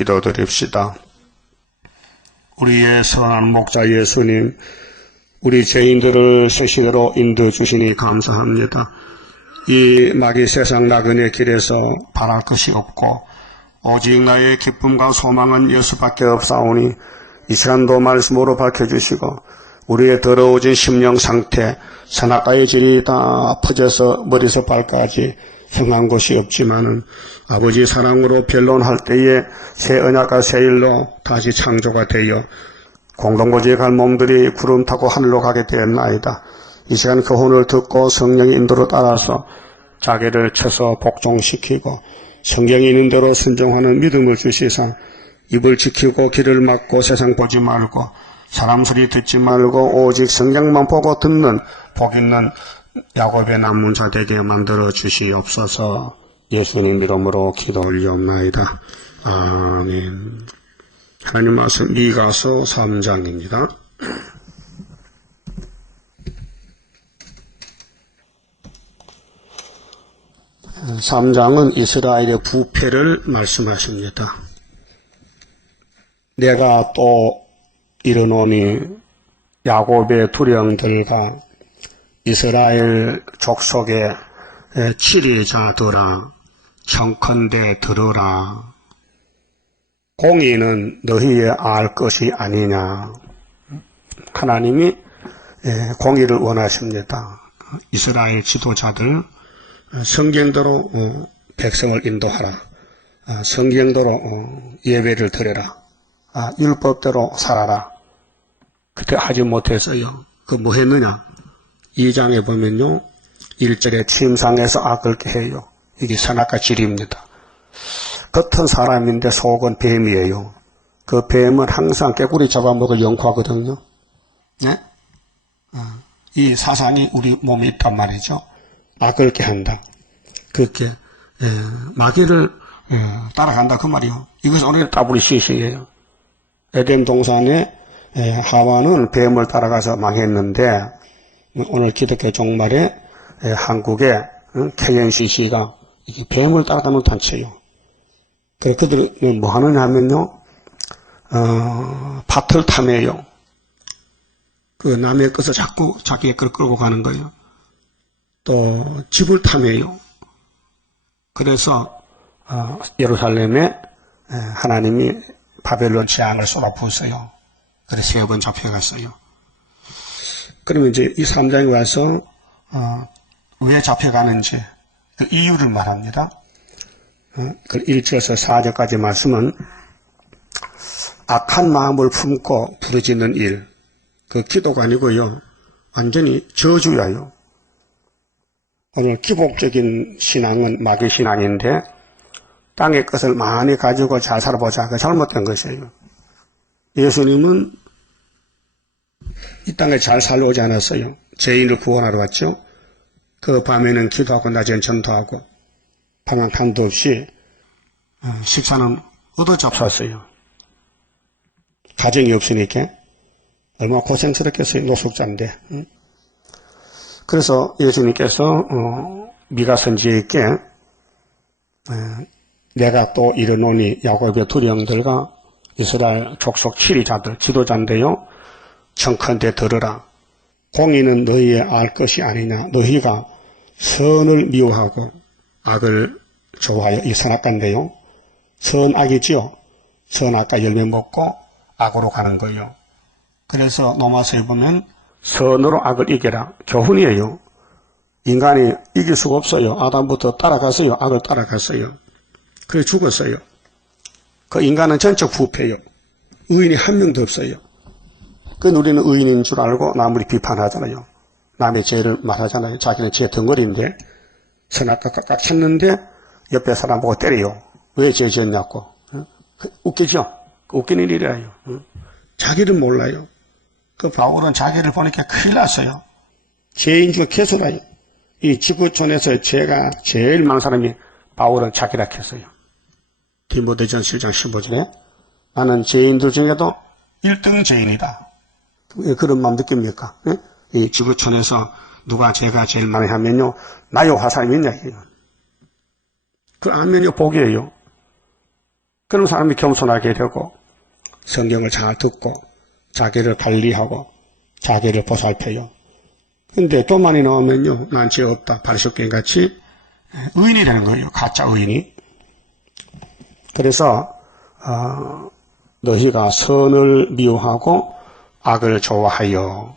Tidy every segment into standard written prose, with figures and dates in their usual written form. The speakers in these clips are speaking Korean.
기도드립시다. 우리의 선한 목자 예수님, 우리 죄인들을 세시대로 인도해 주시니 감사합니다. 이 마귀 세상 나그네 길에서 바랄 것이 없고 오직 나의 기쁨과 소망은 예수밖에 없사오니 이 시간도 말씀으로 밝혀주시고 우리의 더러워진 심령 상태, 선악과의 질이 다 퍼져서 머리에서 발까지 성한 곳이 없지만은 아버지 사랑으로 변론할 때에 새 언약과 새 일로 다시 창조가 되어 공동고지에 갈 몸들이 구름 타고 하늘로 가게 되었나이다. 이 시간 교훈을 듣고 성령의 인도로 따라서 자기를 쳐서 복종시키고 성경이 있는 대로 순종하는 믿음을 주시사 입을 지키고 귀를 막고 세상 보지 말고 사람 소리 듣지 말고 오직 성경만 보고 듣는 복 있는 야곱의 남은 자 되게 만들어 주시옵소서. 예수님 이름으로 기도 올리옵나이다. 아멘. 하나님 말씀 미가서 3장입니다. 3장은 이스라엘의 부패를 말씀하십니다. 내가 또 이르노니 야곱의 두령들과 이스라엘 족속의 치리자들아 청컨대 들으라. 공의는 너희의 알 것이 아니냐. 하나님이 공의를 원하십니다. 이스라엘 지도자들 성경대로 백성을 인도하라. 성경대로 예배를 드려라. 율법대로 살아라. 그때 하지 못했어요. 그 뭐 했느냐? 2장에 보면요. 1절에 침상에서 악을 깨해요. 이게 선악과 질입니다. 겉은 사람인데 속은 뱀이에요. 그 뱀은 항상 깨구리 잡아먹을 영화거든요. 네? 이 사상이 우리 몸에 있단 말이죠. 악을 깨한다. 그렇게 마귀를 따라간다 그 말이요. 이것은 오늘 따블이 시시예요. 에덴 동산에 하와는 뱀을 따라가서 망했는데 오늘 기독교 종말에 한국의 KNCC가 이게 뱀을 따라가는 단체예요. 그래 그들은 뭐 하느냐 하면요, 밭을 탐해요. 그 남의 것을 자꾸 자기의 것을 끌고 가는 거예요. 또 집을 탐해요. 그래서 예루살렘에 하나님이 바벨론 재앙을 쏟아부었어요. 그래서 3번 잡혀갔어요. 그러면 이제 이 3장에 와서 왜 잡혀가는지 그 이유를 말합니다. 그 1절에서 4절까지 말씀은 악한 마음을 품고 부르짖는 일, 그 기도가 아니고요. 완전히 저주야요. 오늘 기복적인 신앙은 마귀 신앙인데 땅의 것을 많이 가지고 잘 살아보자. 그 잘못된 것이에요. 예수님은 이 땅에 잘 살러 오지 않았어요. 죄인을 구원하러 왔죠. 그 밤에는 기도하고 낮에는 전도하고 방황함도 없이 식사는 얻어잡쌌어요. 가정이 없으니까 얼마나 고생스럽겠어요. 노숙자인데. 그래서 예수님께서 미가 선지에게 내가 또 이르노니 야곱의 두령들과 이스라엘 족속 치리자들 지도자인데요. 청컨대 들으라. 공의는 너희의 알 것이 아니냐. 너희가 선을 미워하고 악을 좋아하여 이 선악과인데요. 선악이지요. 선악과 열매 먹고 악으로 가는 거예요. 그래서 로마서에 보면 선으로 악을 이겨라. 교훈이에요. 인간이 이길 수가 없어요. 아담부터 따라갔어요. 악을 따라갔어요. 그래 죽었어요. 그 인간은 전적 부패요. 의인이 한 명도 없어요. 그 우리는 의인인 줄 알고 남을 비판하잖아요. 남의 죄를 말하잖아요. 자기는 죄 덩어리인데 선악과 깍깍 쳤는데 옆에 사람 보고 때려요. 왜 죄 지었냐고. 웃기죠? 웃기는 일이에요. 자기를 몰라요. 그 바울은 자기를 보니까 큰일 났어요. 죄인 중 개소라요. 이 지구촌에서 죄가 제일 많은 사람이 바울은 자기라 했어요. 디모데전 7장 15절에 나는 죄인들 중에도 1등 죄인이다. 왜 그런 마음 느낍니까? 이 지구촌에서 누가 죄가 제일 많이 하면요, 나요 화살이 있냐, 이게요. 그 안면이 복이에요. 그럼 사람이 겸손하게 되고 성경을 잘 듣고 자기를 관리하고 자기를 보살펴요. 근데 돈 많이 나오면요, 난 죄 없다, 바리새인 같이 의인이 되는 거예요. 가짜 의인이. 그래서 너희가 선을 미워하고 악을 좋아하여.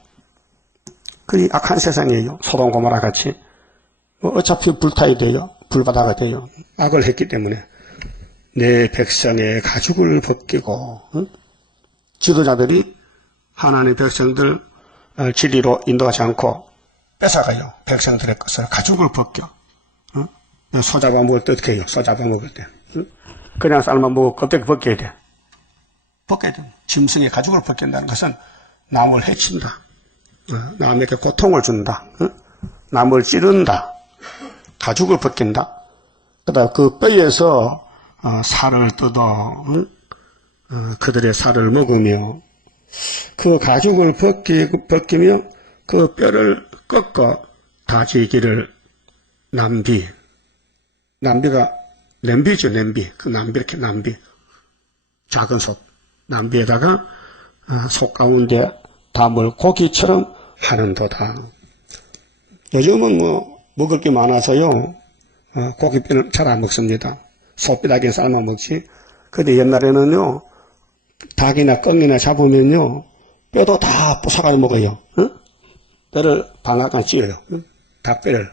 그게 악한 세상이에요. 소돔 고모라 같이. 어차피 불타야 돼요. 불바다가 돼요. 악을 했기 때문에. 내 백성의 가죽을 벗기고, 지도자들이 하나님의 백성들 진리로 인도하지 않고 뺏어가요. 백성들의 것을 가죽을 벗겨. 소 잡아먹을 때 어떻게 해요? 소 잡아먹을 때. 그냥 삶아먹고 껍데기 벗겨야 돼. 벗겨야 돼. 짐승의 가죽을 벗긴다는 것은 남을 해친다. 남에게 고통을 준다. 남을 찌른다. 가죽을 벗긴다. 그다음 그 뼈에서 살을 뜯어 그들의 살을 먹으며 그 가죽을 벗기며 그 뼈를 꺾어 다지기를 남비가 냄비죠, 냄비. 그 남비, 이렇게 남비. 작은 솥. 남비에다가 속 가운데 담을 고기처럼 하는도다. 요즘은 먹을 게 많아서요, 고기뼈는 잘 안 먹습니다. 소뼈다귀는 삶아 먹지. 근데 옛날에는요, 닭이나 껌이나 잡으면요, 뼈도 다 부숴가지고 먹어요. 뼈를 방앗간 찌어요. 닭뼈를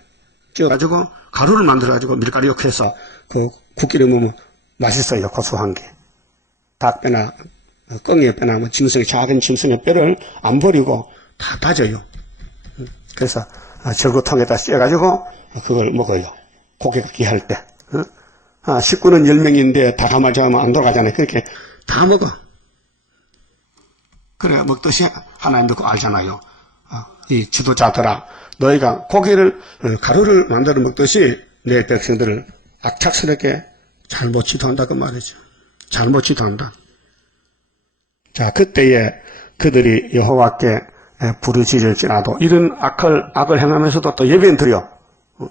찌어가지고 가루를 만들어가지고 밀가루 이렇게 해서 그 국기를 먹으면 맛있어요. 고소한 게. 닭뼈나 껌의 뼈나 뭐 작은 짐승의 뼈를 안 버리고 다 다져요. 그래서 절구통에다 씌어가지고 그걸 먹어요. 고기 굽기 할 때. 식구는 10명인데 다 가마잡으면 안 돌아가잖아요. 그렇게 다 먹어. 그래 먹듯이 하나님도 그거 알잖아요. 이 지도자들아, 너희가 고기를 가루를 만들어 먹듯이 내 백성들을 악착스럽게 잘못 지도한다 그 말이죠. 잘못 지도한다. 자, 그때에 그들이 여호와께 부르짖을지라도 이런 악을 행하면서도 또 예배는 드려.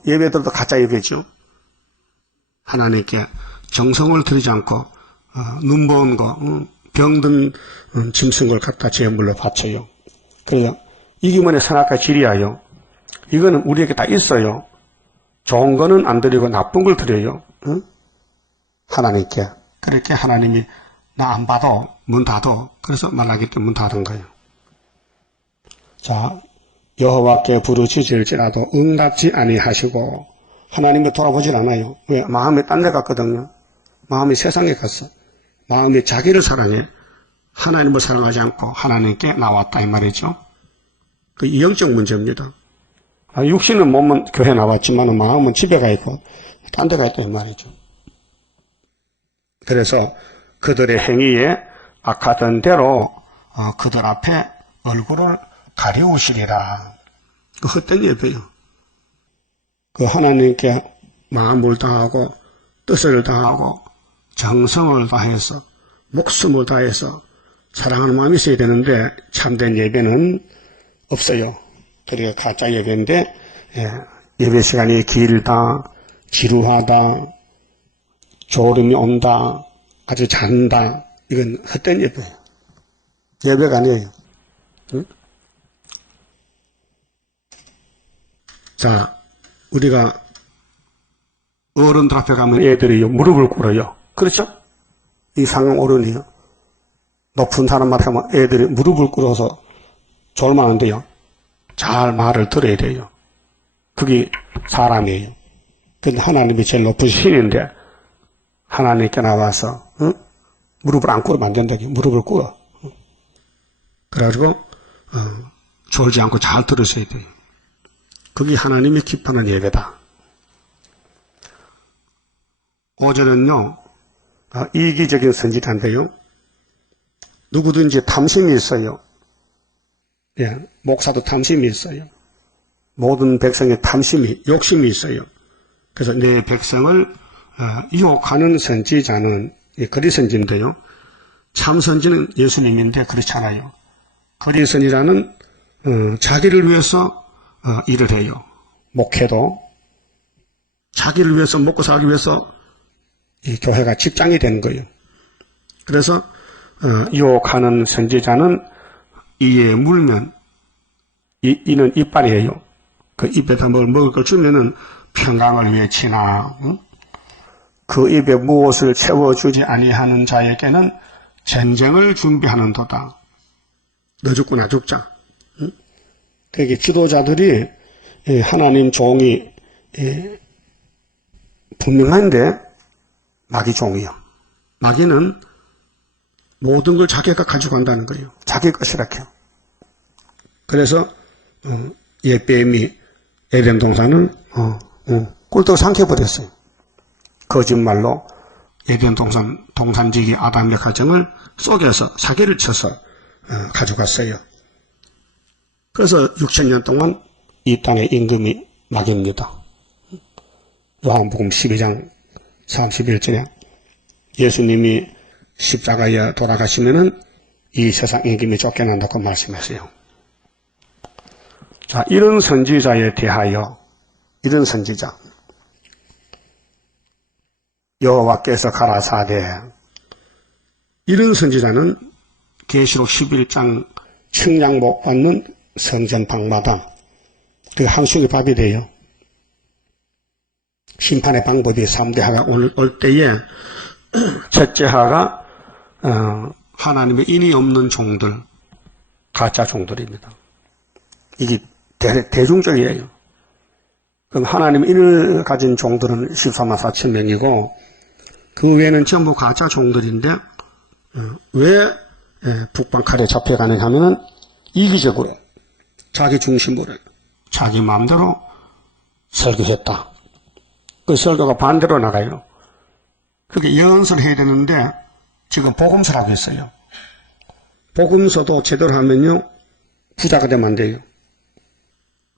예배들도 가짜 예배죠. 하나님께 정성을 들이지 않고 눈먼 거, 병든 짐승을 갖다 제물로 바쳐요. 그래서 이기만의 선악과 질이하여 이거는 우리에게 다 있어요. 좋은 거는 안 드리고 나쁜 걸 드려요. 하나님께. 그렇게 하나님이 나 안 봐도 문 닫어. 그래서 말라기 때문에 문 닫은 거예요. 자, 여호와께 부르짖을지라도 응답지 아니하시고 하나님을 돌아보질 않아요. 왜? 마음이 딴 데 갔거든요. 마음이 세상에 갔어. 마음이 자기를 사랑해. 하나님을 사랑하지 않고 하나님께 나왔다 이 말이죠. 그 영적 문제입니다. 육신은 몸은 교회 나왔지만 마음은 집에 가 있고 딴 데 가 있다 이 말이죠. 그래서 그들의 행위에 악하던 대로 그들 앞에 얼굴을 가리우시리라. 그 헛된 예배요. 그 하나님께 마음을 다하고 뜻을 다하고 정성을 다해서 목숨을 다해서 사랑하는 마음이 있어야 되는데 참된 예배는 없어요. 그러니까 가짜 예배인데 예배 시간이 길다, 지루하다, 졸음이 온다, 아주 잔다. 이건 헛된 예배예요. 예배가 아니에요. 응? 자, 우리가 어른들 앞에 가면 애들이 무릎을 꿇어요. 그렇죠? 이 상황 어른이요. 높은 사람만 하면 애들이 무릎을 꿇어서 졸만한데요. 잘 말을 들어야 돼요. 그게 사람이에요. 근데 하나님이 제일 높은 신인데 하나님께 나와서 무릎을 안 꿇으면 안 된다고. 무릎을 꿇어. 그래가지고 졸지 않고 잘 들으셔야 돼요. 그게 하나님이 기뻐하는 예배다. 5절은요. 이기적인 선지자인데요. 누구든지 탐심이 있어요. 예, 목사도 탐심이 있어요. 모든 백성의 탐심이, 욕심이 있어요. 그래서 내 백성을 유혹하는 선지자는 거리 선지인데요. 참 선지는 예수님인데 그렇지 않아요. 거리 선지자는 자기를 위해서 일을 해요. 목회도 자기를 위해서 먹고 살기 위해서 이 교회가 직장이 되는 거예요. 그래서 유혹하는 선지자는 이에 물면 이는 이빨이에요. 그 입에다 먹을 걸 주면은 평강을 외치나 그 입에 무엇을 채워주지 아니하는 자에게는 전쟁을 준비하는도다. 너 죽고 나 죽자. 그게 지도자들이 하나님 종이 분명한데 마귀 종이요. 마귀는 모든 걸 자기가 가져간다는 거예요. 자기 것이라해요. 그래서 뱀이 에덴 동산을 꿀떡 삼켜버렸어요. 거짓말로 에덴 동산지기 아담의 가정을 속여서 사기를 쳐서 가져갔어요. 그래서 6000년 동안 이 땅의 임금이 마귀입니다. 요한복음 12장 31절에 예수님이 십자가에 돌아가시면은 이 세상 임금이 쫓겨난다고 말씀하세요. 자, 이런 선지자에 대하여 이런 선지자 여호와께서 가라사대 이런 선지자는 계시록 11장 청량 못 받는 성전 방마다 그 한 숟의 밥이 돼요. 심판의 방법이 3대 하가 올 때에 첫째 하가 하나님의 인이 없는 종들, 가짜 종들입니다. 이게 대중적이에요. 그럼 하나님 인을 가진 종들은 14만 4천 명이고 그 외에는 전부 가짜 종들인데 왜 북방 칼에 잡혀가느냐 하면은 이기적으로 자기 중심으로 자기 마음대로 설교했다. 그 설교가 반대로 나가요. 그게 예언서를 해야 되는데 지금 복음서를 하고 있어요. 복음서도 제대로 하면요 부자가 되면 안 돼요.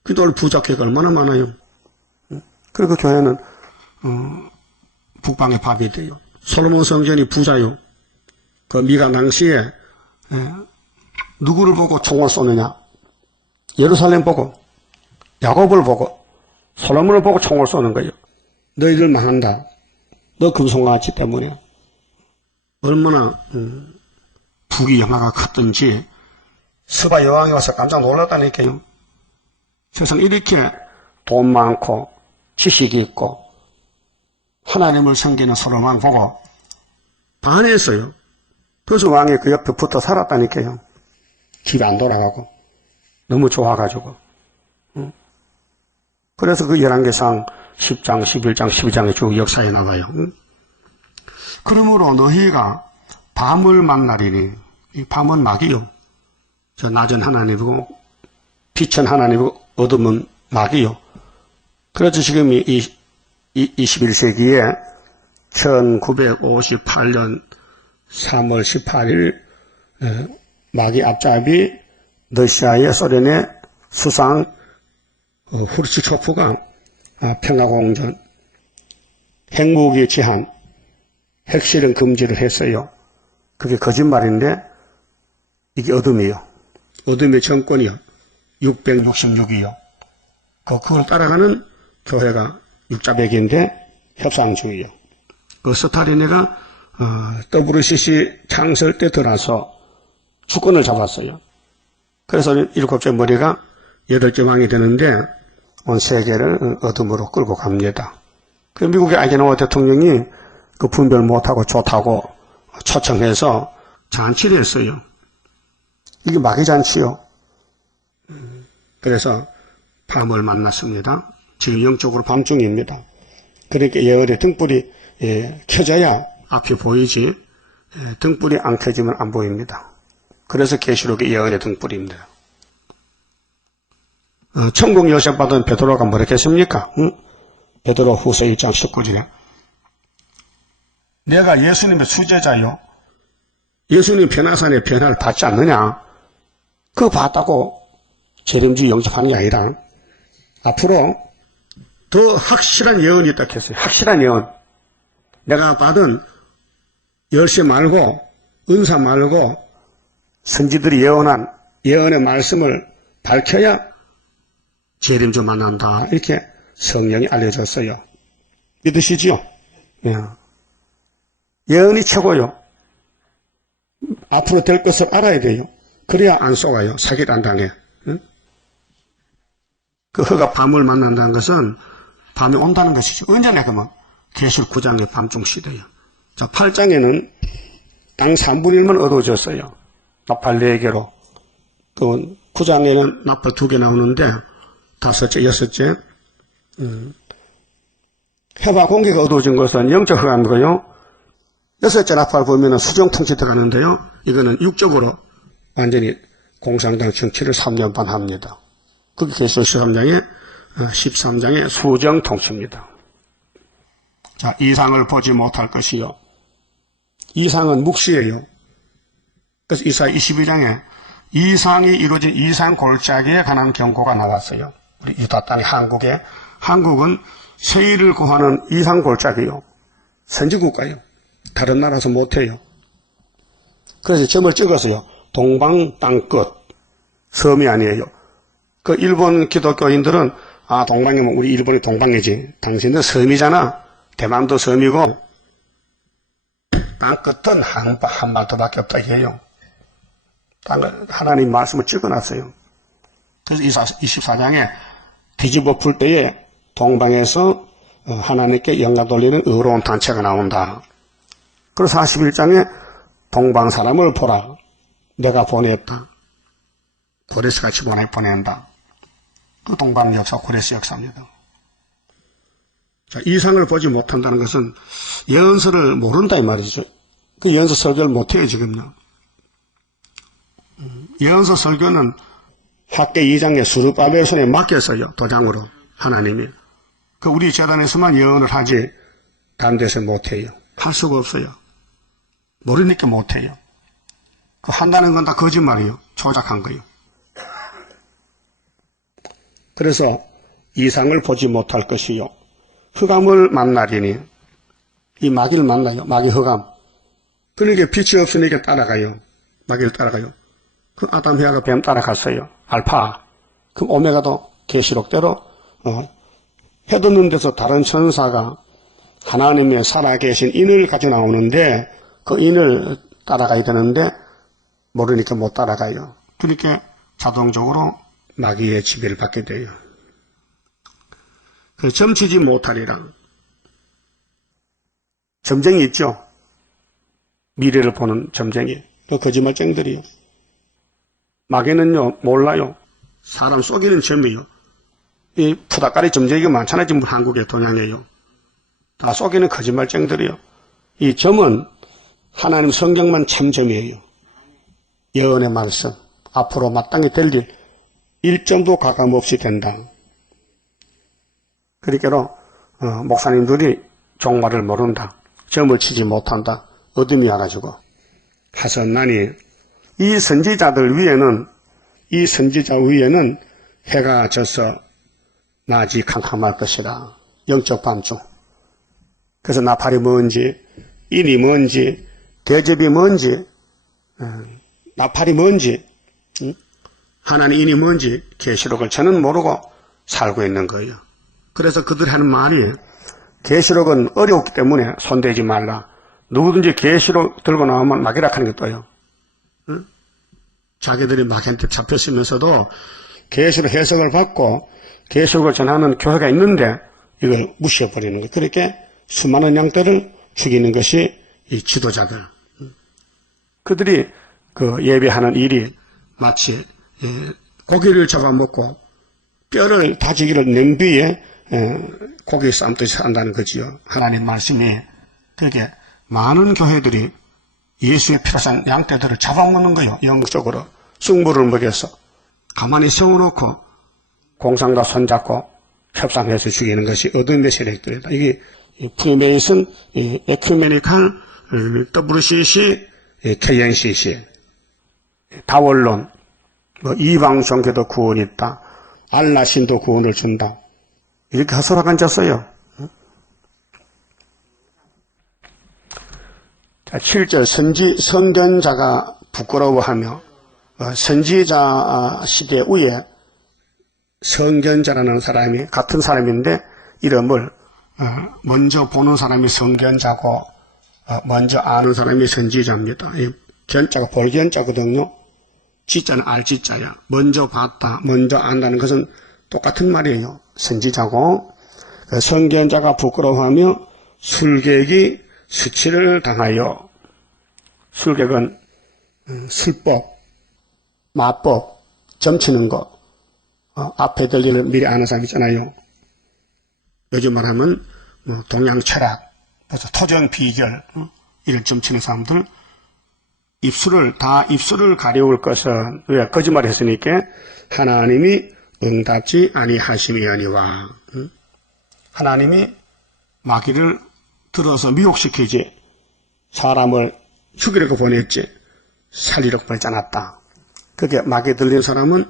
그래도 오늘 부자계가 얼마나 많아요. 그리고 교회는 북방의 밥이 돼요. 솔로몬 성전이 부자요. 그 미가 당시에 누구를 보고 총을 쏘느냐? 예루살렘 보고 야곱을 보고 솔로몬을 보고 총을 쏘는 거예요. 너희들 망한다. 너 금송아지 때문에 얼마나 북이 영화가 컸던지 스바 여왕이 와서 깜짝 놀랐다니까요. 세상 이렇게 돈 많고 지식이 있고 하나님을 섬기는 솔로몬 보고 반했어요. 그래서 왕이 그 옆에 붙어 살았다니까요. 집에 안 돌아가고 너무 좋아가지고. 그래서 그 11개상 10장, 11장, 12장의 쭉 역사에 나와요. 그러므로 너희가 밤을 만나리니 이 밤은 마귀요. 저 낮은 하나님이고 빛은 하나님이고 어둠은 마귀요. 그래서 지금 이 21세기에 1958년 3월 18일 마귀 앞잡이 러시아의 소련의 수상 후르츠초프가 평화공전 핵무기 제한 핵실험 금지를 했어요. 그게 거짓말인데 이게 어둠이요. 어둠의 정권이요. 666이요. 그걸 따라가는 교회가 육자백인데 협상주의요. 그 스탈린이가 WCC 창설 때 들어서 주권을 잡았어요. 그래서 7째 머리가 8째 왕이 되는데 온 세계를 어둠으로 끌고 갑니다. 그 미국의 아이젠하워 대통령이 그 분별 못하고 좋다고 초청해서 잔치를 했어요. 이게 마귀 잔치요. 그래서 밤을 만났습니다. 지금 영적으로 밤중입니다. 그러니까 예언의 등불이 켜져야 앞이 보이지 등불이 안 켜지면 안 보입니다. 그래서 계시록의 예언의 등불입니다. 천국 요셉 받은 베드로가 뭐라 했습니까? 베드로 후서 1장 19절에 내가 예수님의 수제자요. 예수님 변화산의 변화를 받지 않느냐? 그거 봤다고 재림주의 영접하는 게 아니라 앞으로 더 확실한 예언이 있다 했어요. 확실한 예언. 내가 받은 열쇠 말고 은사 말고 선지들이 예언한 예언의 말씀을 밝혀야 재림주 만난다. 이렇게 성령이 알려줬어요. 믿으시지요? 예. 예언이 최고요. 앞으로 될 것을 알아야 돼요. 그래야 안 속아요. 사기를 안 당해. 응? 그 허가 밤을 만난다는 것은 밤이 온다는 것이죠. 언제나 그러면 계시록 9장의 밤중 시대예요. 자, 8장에는 땅 3분의 1만 어두워졌어요. 나팔 4개로. 그 9장에는 나팔 2개 나오는데 다섯째, 여섯째 해와 공기가 어두워진 것은 영적 허가인거요. 여섯째 나팔 보면은 수정통치 들어가는데요. 이거는 육적으로 완전히 공산당 정치를 3년 반 합니다. 그게 계시록 13장의 수정통치입니다. 자, 이상을 보지 못할 것이요. 이상은 묵시예요. 그래서 이사야 22장에 이상이 이루어진 이상 골짜기에 관한 경고가 나왔어요. 우리 유다 땅의 한국은 세일을 구하는 이상 골짜기요. 선지국가요. 다른 나라에서 못해요. 그래서 점을 찍었어요. 동방 땅끝. 섬이 아니에요. 그 일본 기독교인들은 동방이면 우리 일본이 동방이지. 당신들 섬이잖아. 대만도 섬이고 땅끝은 한반도밖에 없다 이게요. 땅을 하나님 말씀을 찍어놨어요. 그래서 24장에 뒤집어 풀 때에 동방에서 하나님께 영광 돌리는 의로운 단체가 나온다. 그래서 41장에 동방 사람을 보라. 내가 보냈다. 고레스같이 보낸다. 그 동방 역사, 고레스 역사입니다. 자, 이상을 보지 못한다는 것은 예언서를 모른다 이 말이죠. 그 예언서 설교를 못해요 지금요. 예언서 설교는 학계 2장에 스룹바벨 손에 맡겼어요. 도장으로 하나님이. 그 우리 재단에서만 예언을 하지 다른 데서 못해요. 할 수가 없어요. 모르니까 못해요. 그 한다는 건 다 거짓말이에요. 조작한 거예요. 그래서 이상을 보지 못할 것이요. 흑암을 만나리니 이 마귀를 만나요. 마귀 흑암. 그러니까 빛이 없으니까 따라가요. 마귀를 따라가요. 그 아담 헤아가 뱀 따라갔어요. 알파. 그럼 오메가도 계시록대로 해돋는 데서 다른 천사가 하나님의 살아계신 인을 가져 나오는데 그 인을 따라가야 되는데 모르니까 못 따라가요. 그러니까 자동적으로 마귀의 지배를 받게 돼요. 그 점치지 못하리라. 점쟁이 있죠? 미래를 보는 점쟁이. 그 거짓말쟁이들이요. 마귀는요, 몰라요. 사람 속이는 점이요. 이 푸다까리 점쟁이가 많잖아요. 지금 한국에 동양에요. 다 속이는 거짓말쟁이들이요. 이 점은 하나님 성경만 참 점이에요. 예언의 말씀. 앞으로 마땅히 될 일. 1점도 가감 없이 된다. 그러니까 목사님들이 종말을 모른다. 점을 치지 못한다. 어둠이 와가지고. 하선나니 이 선지자 위에는 해가 져서 낮이 캄캄할 것이라. 영적 밤중. 그래서 나팔이 뭔지, 인이 뭔지, 대접이 뭔지, 나팔이 뭔지, 하나님 인이 뭔지 계시록을 저는 모르고 살고 있는 거예요. 그래서 그들이 하는 말이 계시록은 어려웠기 때문에 손대지 말라. 누구든지 계시록 들고 나오면 마귀락 하는 게 또요. 응? 자기들이 마귀한테 잡혔으면서도 계시록 해석을 받고 계시록을 전하는 교회가 있는데 이걸 무시해버리는 거예요. 그렇게 수많은 양떼를 죽이는 것이 이 지도자들. 그들이 그 예배하는 일이 마치 고기를 잡아먹고 뼈를 다지기를 냄비에 고기 삶듯이 한다는 거지요. 하나님 말씀이. 그렇게 많은 교회들이 예수의 피로 산 양떼들을 잡아먹는 거예요. 영적으로 쑥물을 먹여서 가만히 세워놓고 공상과 손잡고 협상해서 죽이는 것이 어둠의 세력들이다. 이게 프리메이슨, 에큐메니칼, WCC, KNCC, 다원론, 이방 종교도 구원이 있다. 알라신도 구원을 준다. 이렇게 허술하게 앉았어요. 자, 7절 선견자가 부끄러워하며 선지자 시대 위에 선견자라는 사람이 같은 사람인데 이름을 먼저 보는 사람이 선견자고 먼저 아는 사람이 선지자입니다. 견자가 볼견자거든요. 지자는 알지자야. 먼저 봤다, 먼저 안다는 것은 똑같은 말이에요. 선지자고, 그 선견자가 부끄러워하며 술객이 수치를 당하여, 술객은 술법, 마법, 점치는 거, 앞에 될 일을 미리 아는 사람 있잖아요. 요즘 말하면 동양 철학, 그래서 토정 비결, 이런 점치는 사람들, 입술을 가려울 것은 왜 거짓말 했으니까 하나님이 응답지 아니하심이니와. 하나님이 마귀를 들어서 미혹시키지 사람을 죽이려고 보냈지 살리려고 보내지 않았다. 그게 마귀 들린 사람은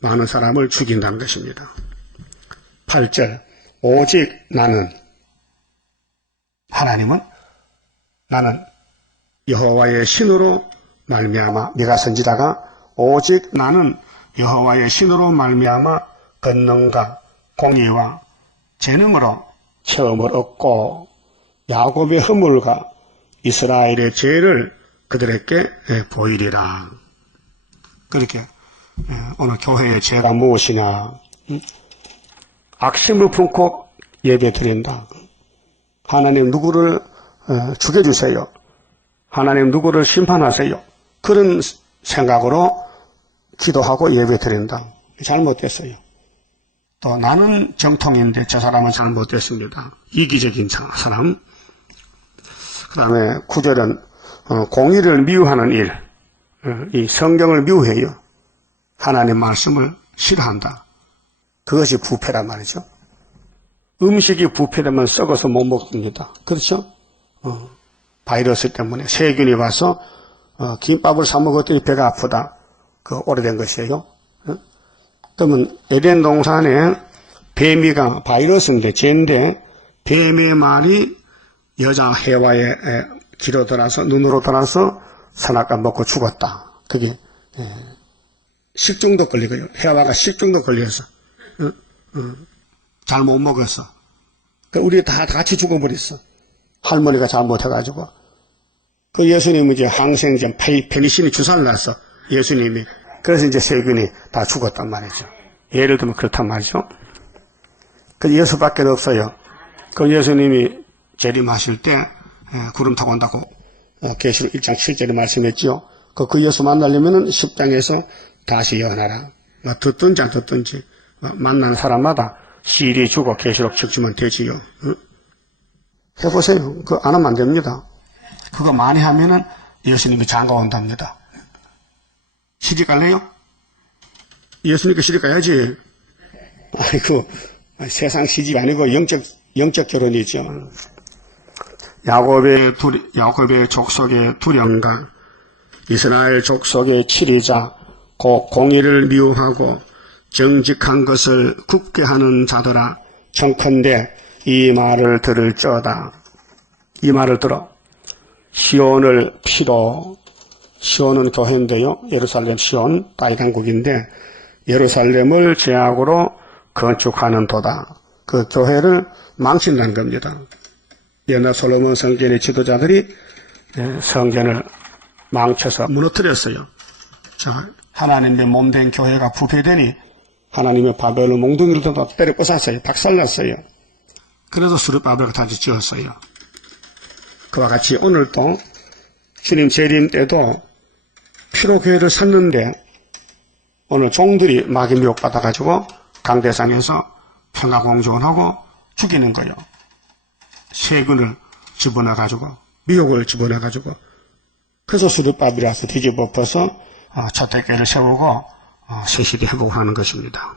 많은 사람을 죽인다는 것입니다. 8절 오직 나는, 하나님은 나는 여호와의 신으로 말미암아, 미가 선지자가 오직 나는 여호와의 신으로 말미암아 권능과 공의와 재능으로 체험을 얻고 야곱의 허물과 이스라엘의 죄를 그들에게 보이리라. 그렇게 오늘 교회의 죄가 무엇이냐, 악심을 품고 예배 드린다. 하나님 누구를 죽여주세요. 하나님 누구를 심판하세요. 그런 생각으로 기도하고 예배 드린다. 잘못됐어요. 또 나는 정통인데 저 사람은 잘못됐습니다. 이기적인 사람. 그 다음에 9절은 공의를 미워하는 일, 이 성경을 미워해요. 하나님 말씀을 싫어한다. 그것이 부패란 말이죠. 음식이 부패되면 썩어서 못 먹습니다. 그렇죠? 바이러스 때문에 세균이 와서 김밥을 사 먹었더니 배가 아프다. 그 오래된 것이에요. 그러면 에덴 동산에 뱀이가 바이러스인데 죄인데 뱀의 말이 여자 해와의 귀로 들어서 눈으로 들어서 선악과 먹고 죽었다. 그게 식중독 걸리고요. 해와가 식중독 걸려서 잘 못 먹었어. 우리 다 같이 죽어버렸어. 할머니가 잘못해가지고. 그 예수님은 이제 항생제 페니실린 주사를 놨어. 예수님이. 그래서 이제 세균이 다 죽었단 말이죠. 예를 들면 그렇단 말이죠. 그 예수밖에 없어요. 그 예수님이 재림하실 때 구름 타고 온다고 계시록 1장 7절에 말씀했지요. 그 예수 만나려면은 10장에서 다시 예언하라. 듣든지 안 듣든지 만나는 사람마다 시일이 주고 계시록 적주면 되지요. 해보세요. 그거 안 하면 안 됩니다. 그거 많이 하면은 예수님이 장가 온답니다. 시집 갈래요? 예수님께 시집 가야지. 아이고, 세상 시집 아니고 영적 결혼이죠. 야곱의 족속의 두령과 이스라엘 족속의 치리자, 곧 공의를 미워하고 정직한 것을 굽게 하는 자들아, 청컨대 이 말을 들을지어다. 이 말을 들어. 시온을 피로, 시온은 교회인데요. 예루살렘 시온,大강국인데 예루살렘을 제약으로 건축하는 도다. 그 교회를 망친다는 겁니다. 옛날 솔로몬 성전의 지도자들이 성전을 망쳐서 무너뜨렸어요. 자, 하나님의 몸된 교회가 부패되니 하나님의 바벨론 몽둥이를 더 때려 부쉈어요. 박살났어요. 그래서 스룹바벨을 다시 지었어요. 그와 같이 오늘도 주님 재림 때도 피로 교회를 샀는데 오늘 종들이 마귀 미혹받아가지고 강대상에서 평화공존하고 죽이는 거예요. 세균을 집어넣어가지고 미혹을 집어넣어가지고 그래서 스룹바벨이라서 뒤집어 엎어서 초대교회를 세우고 새시대 회복하는 것입니다.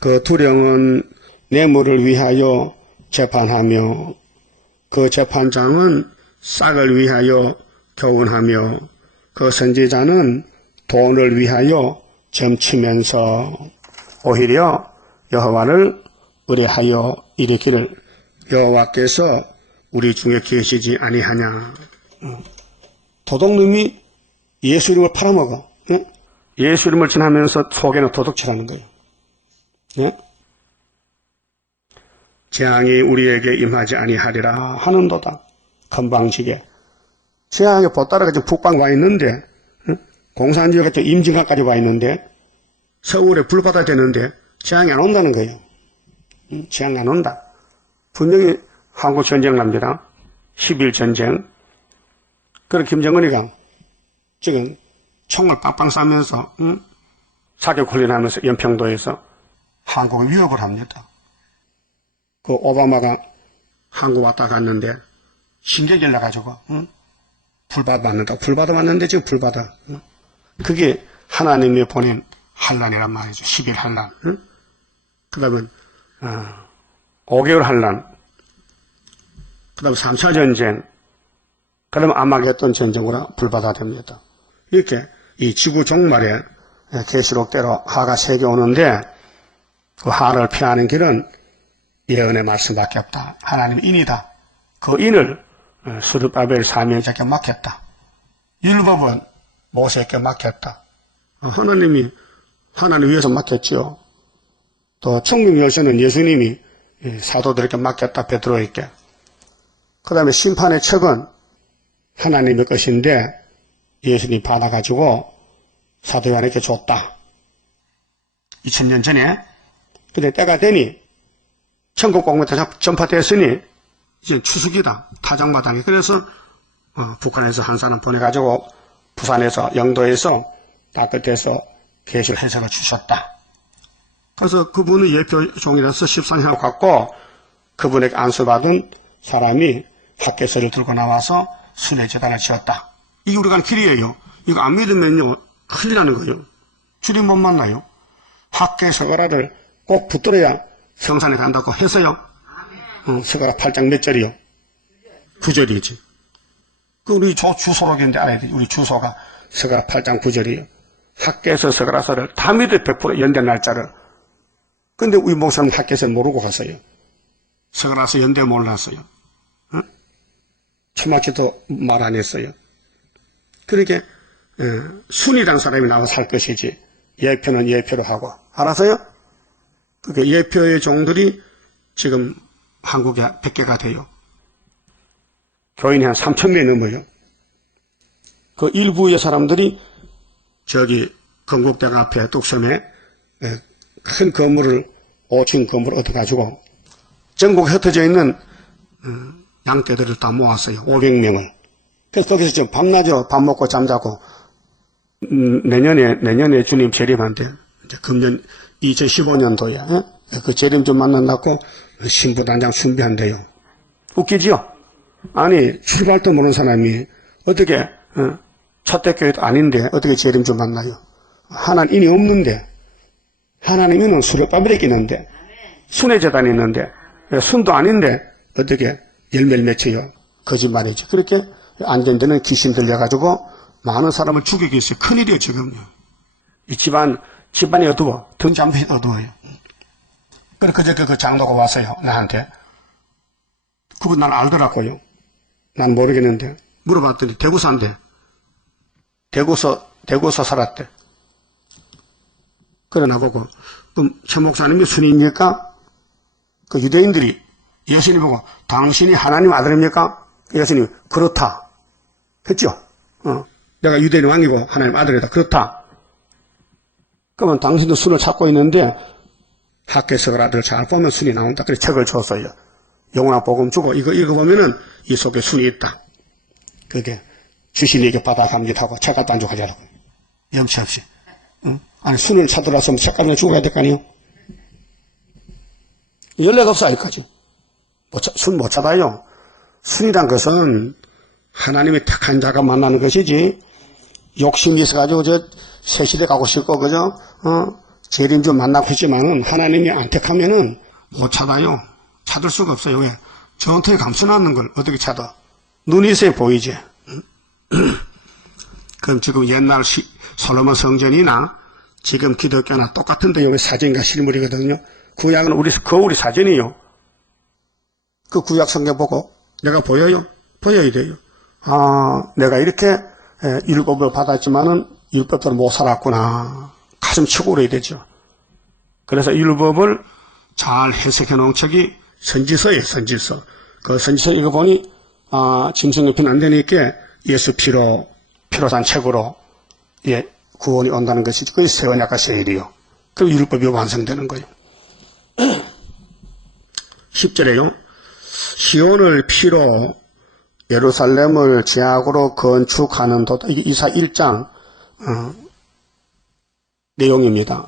그 두령은 뇌물을 위하여 재판하며 그 재판장은 싹을 위하여 교훈하며 그 선지자는 돈을 위하여 점치면서 오히려 여호와를 의뢰하여 이르기를 여호와께서 우리 중에 계시지 아니하냐. 도둑놈이 예수 이름을 팔아먹어. 예수 이름을 지나면서 속에는 도둑질하는 거예요. 재앙이 우리에게 임하지 아니하리라 하는도다. 건방지게 최악의 보따라가 지금 북방 와 있는데, 공산주의가 저 임진강까지 와 있는데, 서울에 불바다 되는데, 재앙이 안 온다는 거예요. 재앙이 안 온다. 분명히 한국 전쟁 납니다. 10일 전쟁. 그런 김정은이가 지금 총을 빵빵 쏴면서, 사격 훈련하면서 연평도에서 한국을 위협을 합니다. 그 오바마가 한국 왔다 갔는데, 신경질 나가지고, 불바다 맞는다. 불바다 맞는데 지금 불바다. 그게 하나님이 보낸 환란이란 말이죠. 10일 환란. 그 다음에 5개월 환란. 그 다음에 3차 전쟁. 그러면 아마겟돈 전쟁으로 불바다 됩니다. 이렇게 이 지구 종말에 계시록대로 하가 세계 오는데 그 하를 피하는 길은 예언의 말씀밖에 없다. 하나님의 인이다. 그 인을 스룹바벨 사명자께 맡겼다. 율법은 모세에게 맡겼다. 하나님 위해서 맡겼지요. 또 청명 열쇠는 예수님이 사도들에게 맡겼다. 베드로에게. 그 다음에 심판의 척은 하나님의 것인데 예수님이 받아가지고 사도 요한에게 줬다. 2000년 전에. 근데 때가 되니 천국 복음이 전파됐으니 이제 추석이다. 타작마당에. 그래서 북한에서 한 사람 보내가지고 부산에서 영도에서 다 끝에서 계시록 해석을 주셨다. 그래서 그분은 예표종이라서 13년하고 갔고 그분에게 안수받은 사람이 학개서를 들고 나와서 순회재단을 지었다. 이게 우리가 가는 길이에요. 이거 안 믿으면요 큰일 나는 거예요. 주님 못 만나요. 학개서가라를 꼭 붙들어야 성산에 간다고 해서요. 서가라 8장 몇 절이요? 9절이지. 그 우리 주소록인데 알아야 돼. 우리 주소가 서가라 8장 9절이에요. 학개서 서가라서를 다 믿어 100% 연대 날짜를. 근데 우리 목사님 학개서 모르고 갔어요. 서가라서 연대 몰랐어요. 초막기도 말 안 했어요. 그러니까 순이란 사람이 나와서 할 것이지 예표는 예표로 하고 알아서요? 그게 예표의 종들이 지금 한국에 100개가 돼요. 교인이 한 3,000명이 넘어요. 그 일부의 사람들이 저기 건국대학 앞에 뚝섬에 큰 건물을 5층 건물을 얻어가지고 전국에 흩어져 있는 양떼들을 다 모았어요. 500명을. 그래서 거기서 지금 밤낮으로 밥 먹고 잠자고 내년에 주님 재림한대. 이제 금년 2015년도에 그 재림 좀 만난다고 신부단장 준비한대요. 웃기지요? 아니 출발도 모르는 사람이 어떻게 첫대교회도 아닌데 어떻게 재림 좀 만나요? 하나님이 없는데 하나님은 수렵바벨에 있는데 순회재단이 있는데 순도 아닌데 어떻게 열매를 맺혀요? 거짓말이지. 그렇게 안전되는 귀신 들려가지고 많은 사람을 죽이기 위해서 큰일이에요 지금요. 이 집안이 어두워. 등잔빛이 어두워요. 그래서 그저께 그 장로가 왔어요 나한테. 그분 날 알더라고요. 난 모르겠는데 물어봤더니 대구 산대. 대구서 살았대. 그래 나보고 그럼 최 목사님이 순위입니까? 그 유대인들이 예수님 보고 당신이 하나님 아들입니까? 예수님이 그렇다 했죠. 내가 유대인 왕이고 하나님 아들이다. 그렇다. 그러면 당신도 순을 찾고 있는데 학개서를 아들 잘 보면 순이 나온다. 그래서 책을 줬어요. 영원한 복음 주고 이거 보면은 이 속에 순이 있다. 그게 주신에게 받아갑니다 하고 책 갖다 안 주고 하자라고. 염치 없이. 아니 순을 찾으라서 책 갖다 주고 해야 될 거 아니에요? 연락 없어 아직까지. 순 못 찾아요. 순이란 것은 하나님의 택한 자가 만나는 것이지 욕심이 있어가지고 저 새시대 가고 싶고 그죠? 재림 좀 만나고 했지만은 하나님이 안 택하면은 못 찾아요. 찾을 수가 없어요. 왜? 전투에 감춰놨는 걸 어떻게 찾아? 눈이 있어야 보이지. 그럼 지금 옛날 솔로몬 성전이나 지금 기독교나 똑같은데 여기 사진과 실물이거든요. 구약은 우리 사진이요. 그 구약 성경 보고 내가 보여요? 보여야 돼요. 내가 이렇게 율법을 받았지만은 율법대로 못 살았구나. 가슴 치고 그래야 되죠. 그래서 율법을 잘 해석해 놓은 책이 선지서예요, 선지서. 그 선지서 읽어보니, 짐승 옆에는 안 되니까 예수 피로산 책으로 예, 구원이 온다는 것이 그게 새 언약과 새 일이요. 그럼 율법이 완성되는 거예요. 10절에요. 시온을 피로 예루살렘을 제약으로 건축하는 도다. 이게 이사 1장 내용입니다.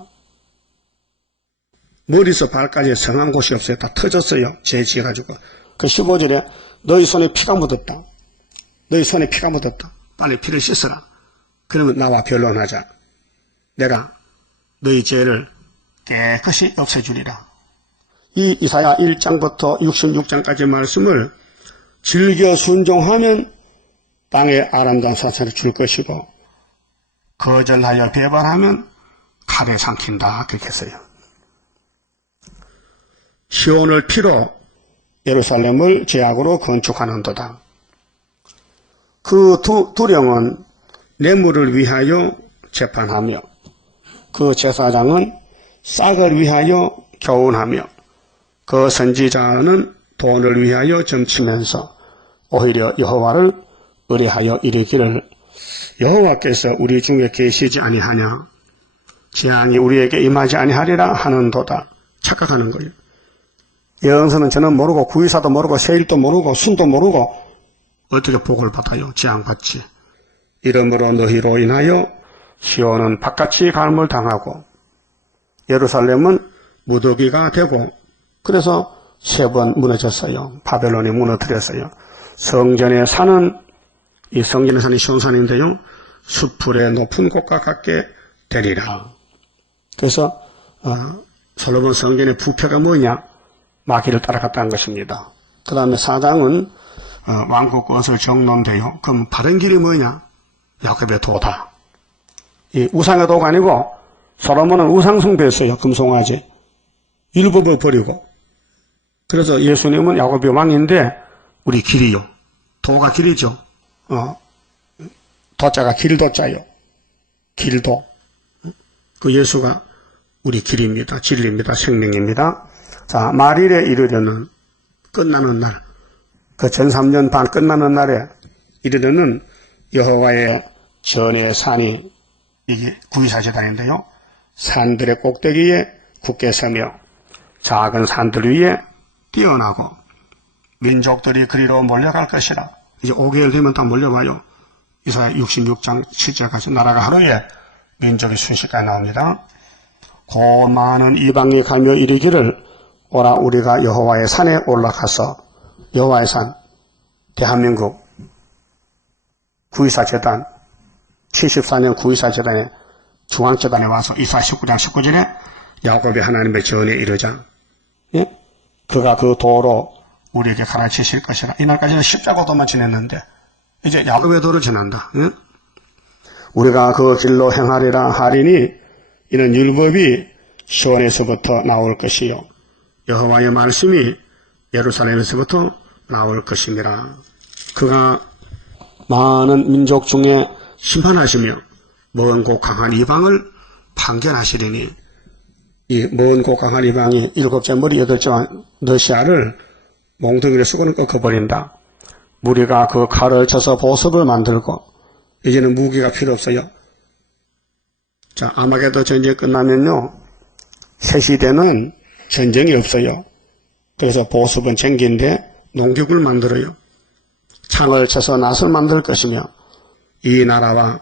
머리에서 발까지 성한 곳이 없어요. 다 터졌어요. 재지어가지고. 그 15절에 너희 손에 피가 묻었다. 너희 손에 피가 묻었다. 빨리 피를 씻어라. 그러면 나와 변론하자. 내가 너희 죄를 깨끗이 없애주리라. 이 이사야 1장부터 66장까지 말씀을 즐겨 순종하면 땅에 아름다운 산사를 줄 것이고 거절하여 배반하면 칼에 삼킨다. 그렇게 했어요. 시온을 피로 예루살렘을 제약으로 건축하는도다. 그 두령은 뇌물을 위하여 재판하며 그 제사장은 싹을 위하여 교훈하며 그 선지자는 돈을 위하여 점치면서 오히려 여호와를 의뢰하여 이르기를 여호와께서 우리 중에 계시지 아니하냐 재앙이 우리에게 임하지 아니하리라 하는도다. 착각하는 거예요. 영서는 저는 모르고 구의사도 모르고 세일도 모르고 순도 모르고 어떻게 복을 받아요? 재앙받지. 이러므로 너희로 인하여 시온은 바깥이 갈물당하고 예루살렘은 무더기가 되고 그래서 3번 무너졌어요. 바벨론이 무너뜨렸어요. 성전의 산은 이 성전의 산이 시온산인데요. 수풀의 높은 곳과 같게 되리라. 그래서 솔로몬 성전의 부패가 뭐냐? 마귀를 따라갔다는 것입니다. 그 다음에 4장은 왕국 것을 정론돼요. 그럼 바른 길이 뭐냐? 야곱의 도다. 이 우상의 도가 아니고 솔로몬은 우상 숭배했어요. 금송아지. 율법을 버리고. 그래서 예수님은 야곱의 왕인데 우리 길이요. 도가 길이죠. 도자가 길도자요. 길도. 그 예수가 우리 길입니다. 진리입니다. 생명입니다. 자, 말일에 이르려는 끝나는 날, 그 전 3년 반 끝나는 날에 이르려는 여호와의 전의 산이 이게 구이사제단인데요. 산들의 꼭대기에 굳게 서며 작은 산들 위에 뛰어나고 민족들이 그리로 몰려갈 것이라. 이제 5개월 되면 다 몰려와요. 이사야 66장 7절까지 나라가 하루에 민족이 순식간에 나옵니다. 고 많은 이방이 가며 이르기를 오라 우리가 여호와의 산에 올라가서 여호와의 산 대한민국 구이사재단 74년 구이사재단에 중앙재단에 와서 이사 19장 19절에 야곱의 하나님의 전에 이르자 예? 그가 그 도로 우리에게 가르치실 것이라. 이날까지는 십자가도만 지냈는데 이제 야곱의 도를 지난다. 예? 우리가 그 길로 행하리라 하리니 이는 율법이 시온에서부터 나올 것이요 여호와의 말씀이 예루살렘에서부터 나올 것입니다. 그가 많은 민족 중에 심판하시며 먼 곳 강한 이방을 판결하시리니 이 먼 곳 강한 이방이 7째 머리 8째 너시아를 몽둥이를 쓰고는 꺾어버린다. 무리가 그 칼을 쳐서 보습을 만들고 이제는 무기가 필요 없어요. 자, 아마게도 전쟁이 끝나면요 새 시대는 전쟁이 없어요. 그래서 보습은 전기인데 농기구를 만들어요. 창을 쳐서 낫을 만들 것이며 이 나라와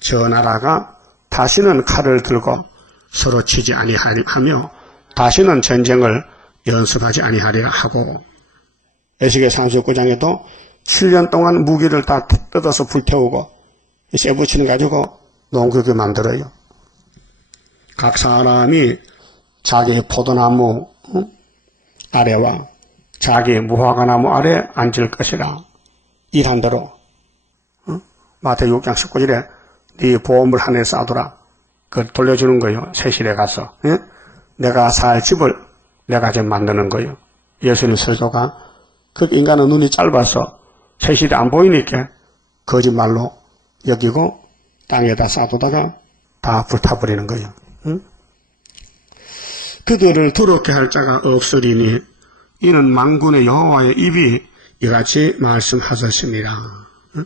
저 나라가 다시는 칼을 들고 서로 치지 아니하며 다시는 전쟁을 연습하지 아니하리라 하고 에스겔 39장에도 7년 동안 무기를 다 뜯어서 불태우고 쇠 붙이는 가지고 농기구 만들어요. 각 사람이 자기 포도나무 아래와 자기 무화과나무 아래 앉을 것이라. 일한 대로 마태복음 6장 19절에 네 보험을 하늘에 쌓아두라. 그걸 돌려주는 거예요. 세실에 가서. 예? 내가 살 집을 내가 좀 만드는 거예요. 예수님 설교가 그 인간은 눈이 짧아서 세실이 안 보이니까 거짓말로 여기고 땅에다 쌓아두다가 다 불타버리는 거예요. 응? 그들을 더럽게 할 자가 없으리니 이는 만군의 여호와의 입이 이같이 말씀하셨습니다. 응?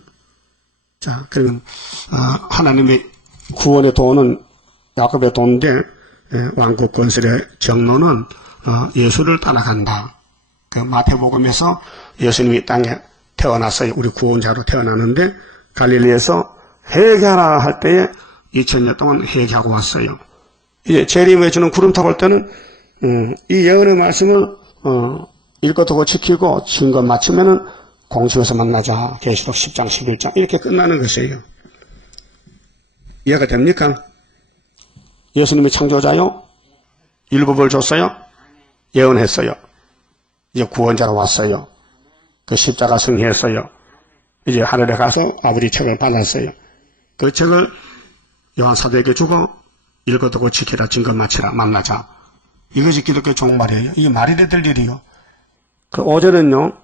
자, 그러면 하나님의 구원의 도는 야곱의 도인데 왕국 건설의 경로는 예수를 따라간다. 그 마태복음에서 예수님이 땅에 태어났어요. 우리 구원자로 태어났는데 갈릴리에서 회개하라 할 때에 2000년 동안 회개하고 왔어요. 이제 재림해 주는 구름 타고 올 때는 이 예언의 말씀을 읽어두고 지키고 증거 맞추면은 공중에서 만나자. 계시록 10장 11장 이렇게 끝나는 것이에요. 이해가 됩니까? 예수님이 창조자요. 율법을 줬어요. 예언했어요. 이제 구원자로 왔어요. 그 십자가 승리했어요. 이제 하늘에 가서 아버지 책을 받았어요. 그 책을 요한 사도에게 주고 읽어두고 지키라. 증거 맞추라. 만나자. 이것이 기독교 종말이에요. 이게 말이 될 일이요. 그 5절은요.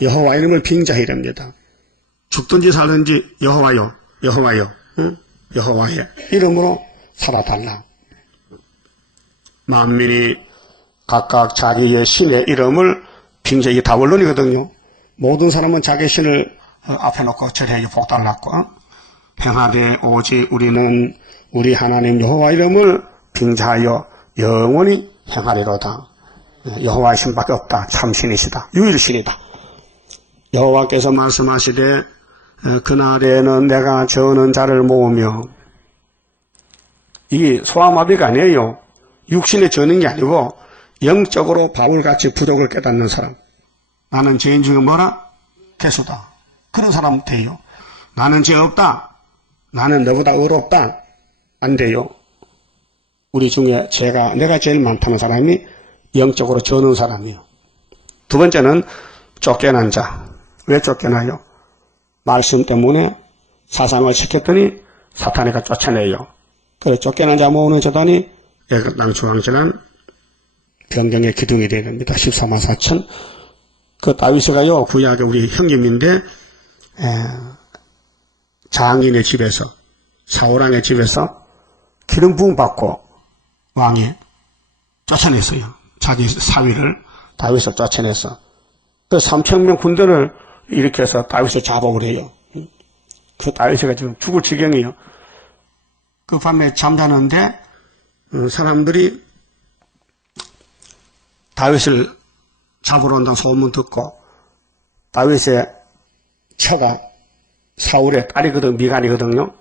여호와 이름을 빙자이랍니다. 죽든지 살든지 여호와요. 여호와요. 응? 여호와의 이름으로 살아달라. 만민이 각각 자기의 신의 이름을 빙자, 이게 다 원론이거든요. 모든 사람은 자기 신을 앞에 놓고 절해요. 복달랐고 행하되 오직 우리는 우리 하나님 여호와 이름을 빙자하여 영원히 행하리로다. 여호와의 신밖에 없다. 참신이시다. 유일신이다. 여호와께서 말씀하시되 그날에는 내가 저는 자를 모으며, 이게 소아마비가 아니에요. 육신에 저는 게 아니고 영적으로 바울같이 부족을 깨닫는 사람. 나는 죄인 중에 뭐라? 개수다. 그런 사람 돼요. 나는 죄 없다. 나는 너보다 의롭다. 안 돼요. 우리 중에 내가 제일 많다는 사람이 영적으로 저는 사람이에요. 두 번째는 쫓겨난 자. 왜 쫓겨나요? 말씀 때문에 사상을 시켰더니 사탄이가 쫓아내요. 그래 쫓겨난 자 모으는 재단이 애굽땅 중앙재단 변경의 기둥이 되어야 됩니다. 14만 4천. 그 다윗이가요, 구약의 우리 형님인데 장인의 집에서, 사울왕의 집에서 기름 부음 받고 왕이 쫓아냈어요. 자기 사위를 다윗을 쫓아내서 그 3,000명 군대를 일으켜서 다윗을 잡아오래요. 그 다윗이가 지금 죽을 지경이에요. 그 밤에 잠자는데 사람들이 다윗을 잡으러 온다는 소문 듣고, 다윗의 처가 사울의 딸이거든, 미간이거든요.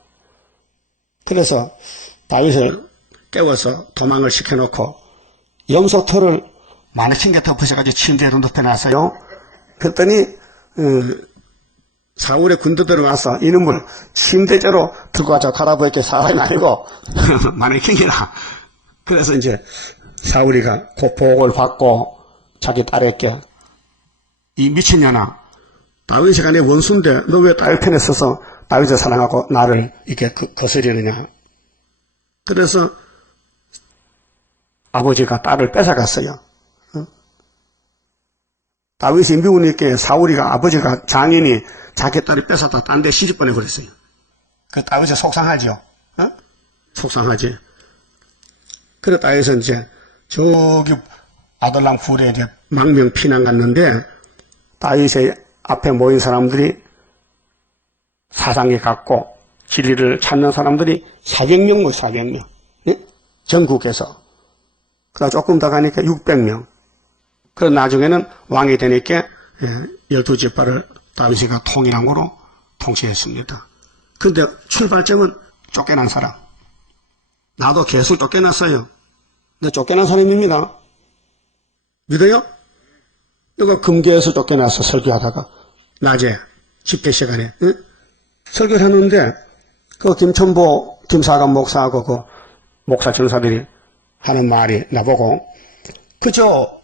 그래서 다윗을 깨워서 도망을 시켜놓고 염소털을 많이 챙겨 덮으셔가지고 침대에 눕혀놨어요. 그랬더니 사울의 군대들이 와서 이놈을 침대째로 들고 가자. 갈아보이게 사람이 아니고 마네킹이라. 그래서 이제 사울이가 고폭을 받고 자기 딸에게, 이 미친년아, 다윗이 내 원수인데 너 왜 딸 편에 서서 다윗을 사랑하고 나를 이렇게 거스리느냐. 그래서 아버지가 딸을 뺏어갔어요. 다윗이 미우니까 사울이가, 아버지가 장인이 자기 딸을 뺏었다 딴 데 시집 보내버렸어요. 그 다윗이 속상하죠. 속상하지. 그래 다윗은 이제 저기 아들랑 굴에 이제 망명 피난 갔는데, 다윗의 앞에 모인 사람들이 사상이 같고 진리를 찾는 사람들이 400명 모여, 400명. 예? 전국에서. 그러다 조금 더 가니까 600명. 그럼 나중에는 왕이 되니까 12지파를 다윗이가 통일함으로 통치했습니다. 근데 출발점은 쫓겨난 사람. 나도 계속 쫓겨났어요. 근데 쫓겨난 사람입니다. 믿어요? 이거 금계에서 쫓겨나서 설교하다가 낮에 집회 시간에 설교를 했는데 그 김천보 김사관 목사하고 그 목사 전사들이 하는 말이 나보고, 그저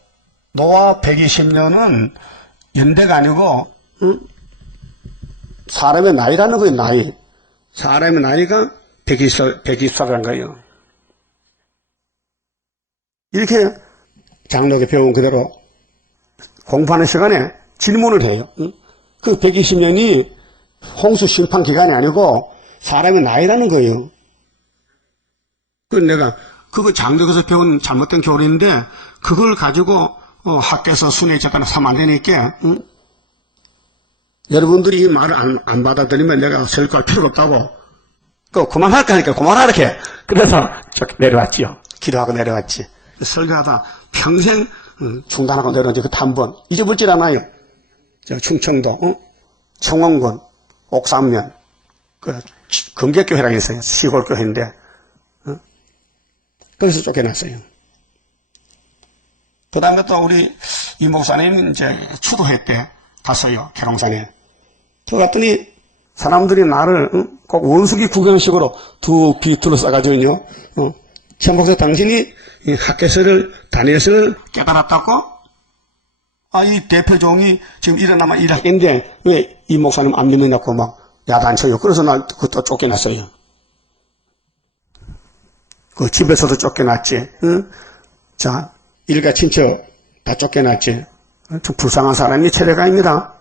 노아 120년은 연대가 아니고 사람의 나이라는 거예요. 나이. 사람의 나이가 120살이라는 거예요. 이렇게 장로교 배운 그대로 공부하는 시간에 질문을 해요. 그 120년이 홍수 심판 기간이 아니고 사람의 나이라는 거예요. 그 내가 그거 장로교에서 배운 잘못된 교리인데 그걸 가지고 학교에서 순회 재단에 사면 안 되니까 여러분들이 이 말을 안 받아들이면 내가 설교할 필요가 없다고. 그만할까 하니까 그만하라 해. 그래서 내려왔지요. 기도하고 내려왔지. 설교하다 평생 중단하고 내려온 그 한 번 잊어버리질 않아요. 충청도 청원군 옥산면 금객교회라고 있어요. 시골 교회인데 그래서 쫓겨났어요. 그 다음에 또 우리 이 목사님 이제 추도회 때 갔어요. 계룡산에. 들어갔더니 사람들이 나를 꼭 원숭이 구경식으로 두 비틀로 싸가지고요. 천 목사 당신이 학개서를 다니엘서를 깨달았다고? 이 대표종이 지금 일어나면 일하겠는데 왜 이 목사님 안 믿느냐고 막 야단쳐요. 그래서 나 그것도 쫓겨났어요. 그 집에서도 쫓겨났지. 자, 일가 친척 다 쫓겨났지. 좀 불쌍한 사람이 최대가입니다.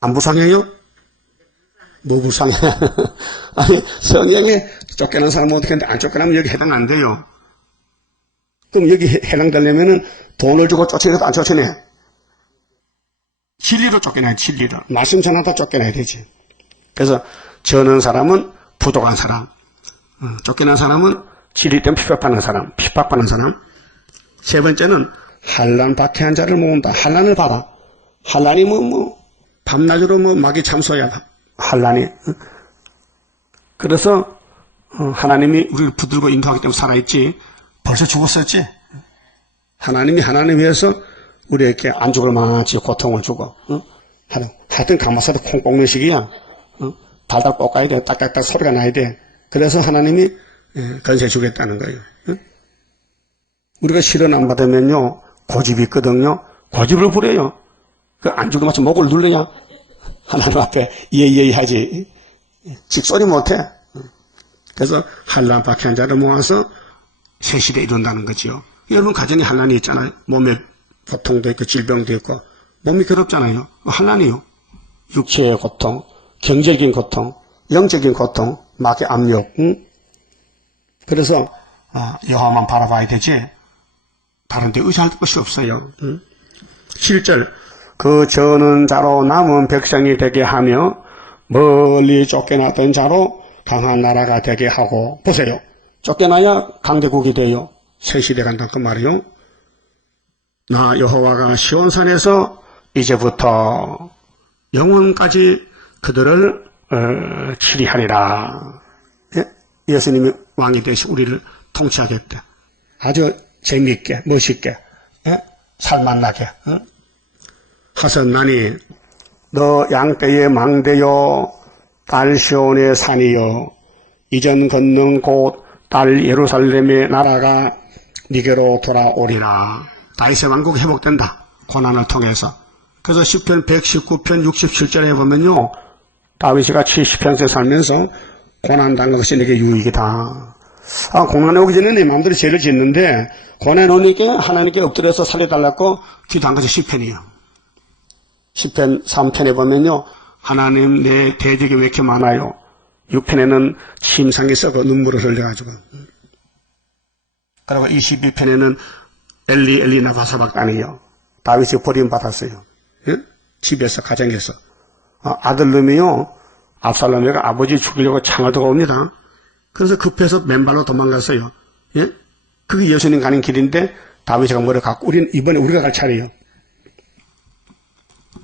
안 불쌍해요? 뭐 불쌍해? 아니, 성령에 쫓겨난 사람은 어떻게 하는데 안 쫓겨나면 여기 해당 안 돼요. 그럼 여기 해당되려면은 돈을 주고 쫓아내도 안 쫓아내. 진리로 쫓겨나야 돼, 진리로. 말씀 전하다 쫓겨나야 되지. 그래서 저는 사람은 부족한 사람, 쫓겨난 사람은 진리 때문에 핍박받는 사람. 세 번째는 한란 박해한 자를 모은다. 한란을 봐라. 한란이 밤낮으로 막이 참소야. 한란이. 그래서 하나님이 우리를 붙들고 인도하기 때문에 살아있지. 벌써 죽었었지. 하나님이 하나님 위해서 우리에게 안 죽을 만하지 고통을 주고. 하여튼 가마솥에 콩 볶는 식이야. 달달 볶아야 돼. 딱딱딱 소리가 나야 돼. 그래서 하나님이 건세 주겠다는 거예요. 우리가 실현 안 받으면요 고집이 있거든요. 고집을 부려요. 안 죽으면 마치 목을 누르냐? 하나님 앞에 예예 하지. 직소리 못해. 그래서 한란 박해한 자를 모아서 새 시대에 이룬다는 거지요. 여러분 가정에 한란이 있잖아요. 몸에 고통도 있고 질병도 있고 몸이 괴롭잖아요. 한란이요. 육체의 고통, 경제적인 고통, 영적인 고통, 마귀의 압력. 그래서 여호와만 바라봐야 되지 다른 데 의지할 것이 없어요. 7절 그 저는 자로 남은 백성이 되게 하며 멀리 쫓겨났던 자로 강한 나라가 되게 하고. 보세요. 쫓겨나야 강대국이 돼요. 새 시대 간다 그 말이요. 나 여호와가 시온산에서 이제부터 영원까지 그들을 치리하리라. 예수님이 왕이 되시 우리를 통치하겠다. 아주 재미있게 멋있게 살맛나게. 하선나니 너 양떼의 망대요 딸 시온의 산이요 이전 걷는 곳 딸 예루살렘의 나라가 니게로 돌아오리라. 다윗의 왕국 회복된다. 고난을 통해서. 그래서 시편 119편 67절에 보면요 다윗이 같이 시편에 살면서 고난당한 것이 내게 유익이다. 고난에 오기 전에 내 마음대로 죄를 짓는데 고난에 오니까 하나님께 엎드려서 살려달라고 기도한 것이 시편이에요. 시편 3편에 보면요 하나님 내 대적이 왜 이렇게 많아요. 6편에는 심상이 썩어 눈물을 흘려가지고. 그리고 22편에는 엘리 엘리 나바사박단이요. 다윗이 버림받았어요. 예? 집에서 가정에서. 아들놈이요 압살롬이가 아버지 죽이려고 창을 들고 옵니다. 그래서 급해서 맨발로 도망갔어요. 예? 그게 예수님 가는 길인데 다윗이 머리를 갖고 이번에 우리가 갈 차례예요.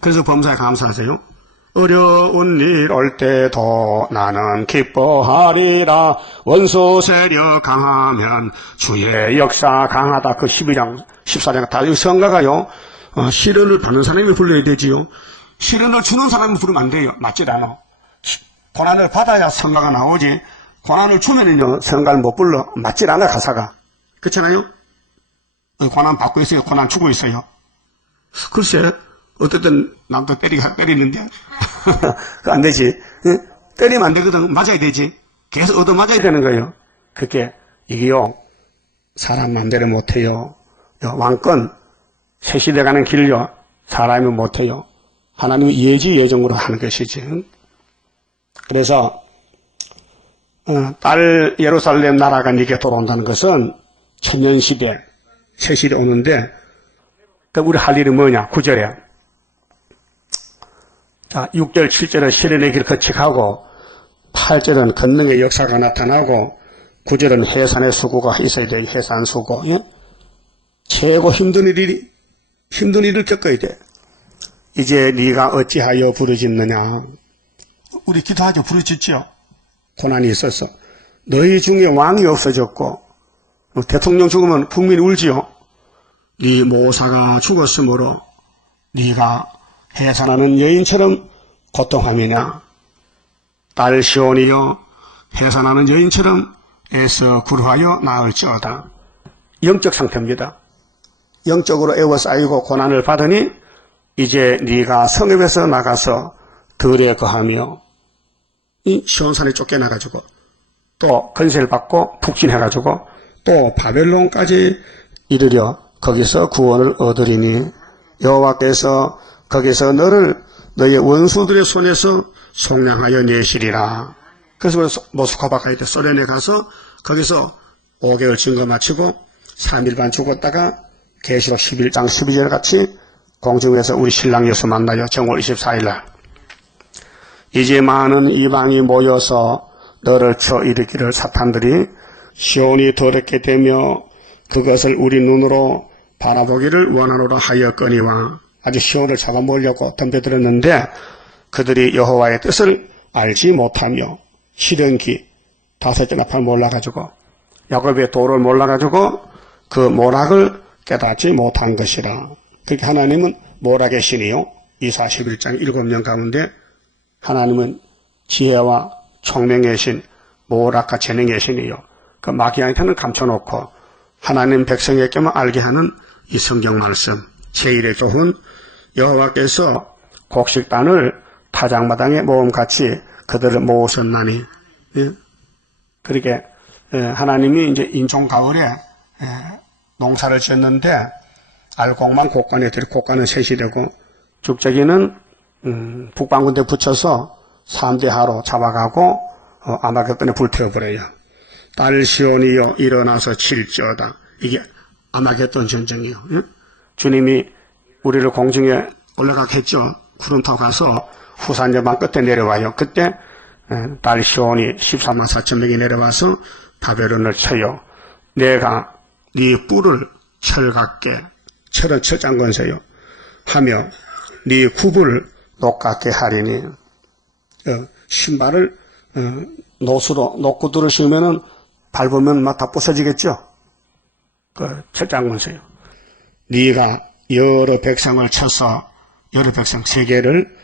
그래서 범사에 감사하세요. 어려운 일 올 때도 나는 기뻐하리라. 원수 세력 강하면 주의 역사 강하다. 그 12장 14장 다 성가가요. 시련을 받는 사람이 불러야 되지요. 시련을 주는 사람이 부르면 안 돼요. 맞질 않아. 고난을 받아야 성가가 나오지. 고난을 주면은요 성가를 못 불러. 맞질 않아 가사가. 그렇잖아요. 고난 받고 있어요. 고난 주고 있어요. 글쎄 어쨌든 남도 때리는데 그거 안 되지. 때리면 안 되거든. 맞아야 되지. 계속 얻어 맞아야 되는 거예요. 그게 이게요 사람 마음대로 못해요. 왕권 새 시대 가는 길요 사람이 못해요. 하나님이 예지 예정으로 하는 것이지. 그래서 딸 예루살렘 나라가 네게 돌아온다는 것은 천년시대 새 시대 오는데 우리 할 일이 뭐냐. 9절에 자, 6절, 7절은 실현의 길 거치하고 8절은 권능의 역사가 나타나고 9절은 해산의 수고가 있어야 돼요. 해산 수고. 예? 최고 힘든 일을 겪어야 돼. 이제 네가 어찌하여 부르짖느냐. 우리 기도하죠. 부르짖죠. 고난이 있어서. 너희 중에 왕이 없어졌고 대통령 죽으면 국민이 울지요. 네 모사가 죽었으므로 네가 해산하는 여인처럼 고통함이냐. 딸 시온이여 해산하는 여인처럼 애써 구루하여 나을지어다. 영적 상태입니다. 영적으로 애워싸이고 고난을 받으니 이제 네가 성읍에서 나가서 들에 거하며 이 시온산에 쫓겨나가지고 또 건세를 받고 북진해가지고 또 바벨론까지 이르려 거기서 구원을 얻으리니 여호와께서 거기서 너를 너의 원수들의 손에서 속량하여 내시리라. 그래서 모스크바 가야 돼. 소련에 가서 거기서 5개월 증거 마치고 3일 반 죽었다가 계시록 11장 12절 같이 공중에서 우리 신랑 예수 만나요. 정월 24일 날. 이제 많은 이방이 모여서 너를 쳐 일으키를 사탄들이 시온이 더럽게 되며 그것을 우리 눈으로 바라보기를 원하노라 하였거니와. 아주 시온을 잡아먹으려고 덤벼들었는데 그들이 여호와의 뜻을 알지 못하며 시련기 5째 나팔 몰라가지고 야곱의 도를 몰라가지고 그 모락을 깨닫지 못한 것이라. 그렇게 하나님은 모락의 신이요. 이사 11장 7명 가운데 하나님은 지혜와 총명의 신, 모락과 재능의 신이요. 그 마귀한테는 감춰놓고 하나님 백성에게만 알게 하는 이 성경 말씀. 제1의 교훈. 여호와께서 곡식단을 타작마당에 모음같이 그들을 모으셨나니. 예? 그렇게 하나님이 이제 인종 가을에 농사를 지었는데 알곡만 곡간에 들이 곡간은 셋이 되고 죽자기는 북방군대 붙여서 3대 하로 잡아가고 아마겟돈에 불태워버려요. 딸 시온이여 일어나서 칠지어다. 이게 아마겟돈 전쟁이에요. 예? 주님이 우리를 공중에 올라가게 했죠. 구름 타고 가서 후산여방 끝에 내려와요. 그때 딸 시온이 14만 4천 명이 내려와서 바벨론을 쳐요. 내가 네 뿔을 철 같게, 철은 철장건세요. 하며 네 굽을 녹 같게 하리니. 신발을 노수로 녹구두를 씌우면은 밟으면 막 다 부서지겠죠. 그 철장건세요. 네가 여러 백성을 쳐서 여러 백성 세계를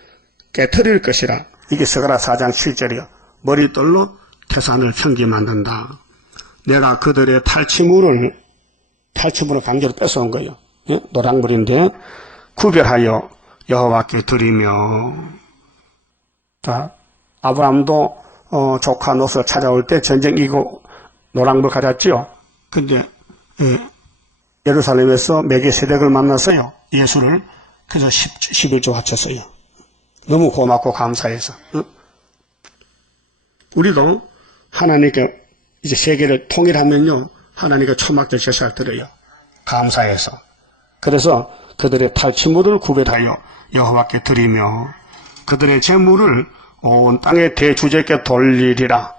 깨트릴 것이라. 이게 스가랴 4장 7절이요. 머릿돌로 태산을 평기 만든다. 내가 그들의 탈취물을 강제로 뺏어온 거예요. 예? 노랑물인데 구별하여 여호와께 드리며. 자, 아브라함도 조카 롯을 찾아올 때 전쟁 이기고 노랑물 가졌지요. 근데 예루살렘에서 멜기세덱을 만났어요. 예수를. 그래서 11조 바쳤어요. 너무 고맙고 감사해서. 우리도 하나님께 이제 세계를 통일하면요, 하나님께 초막절 제사를 드려요. 감사해서. 그래서 그들의 탈취물을 구별하여 여호와께 드리며 그들의 재물을 온 땅의 대주제께 돌리리라.